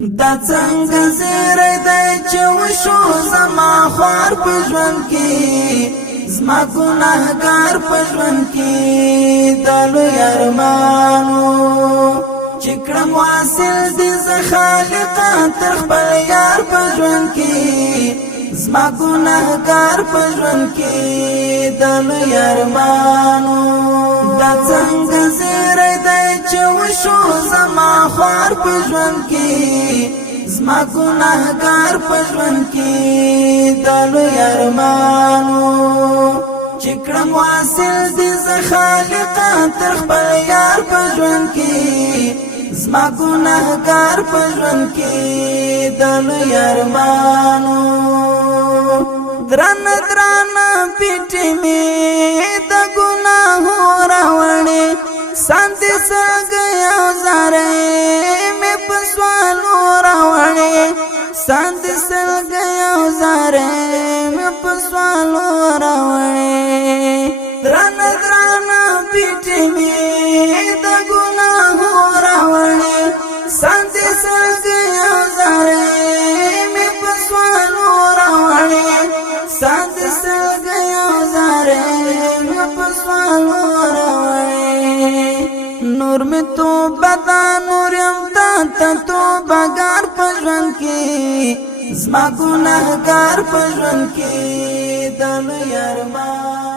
دا څنګه زیری دی چې وشو زما خوار په ژوند کې زما ګناهګار په ژوند کې د لوی ارمانو چې کړم واصل دې زه خالقه تر خپل یار په ژوند کې زما ګناهګار په ژوند کې د لوی ارمانو دا څنګه زیری دی چې وشو زما خوار په ژوند کې زما ګناهګار په ژوند کې د لوی ارمانو چې کړم واصل دې زه خالقه تر خپل یار په ژوند کې زما ګناهګار په ژوند کې د لوی ارمانو درن پیټې مې د ګناهو راوړې ساند سګیا زارې مې په سوالو راوړې ساند سګیا زارې مې په سوالو راوړې درن پیټې مې د ګناهو راوړې ساند سګیا زارې مې په سوالو راوړې ساند سګیا زارې مې په سوالو راوړې نور می تو بدا نور یم تا تو بګار په ژوند کې زما ګناهګار په ژوند کې د لوی ارمان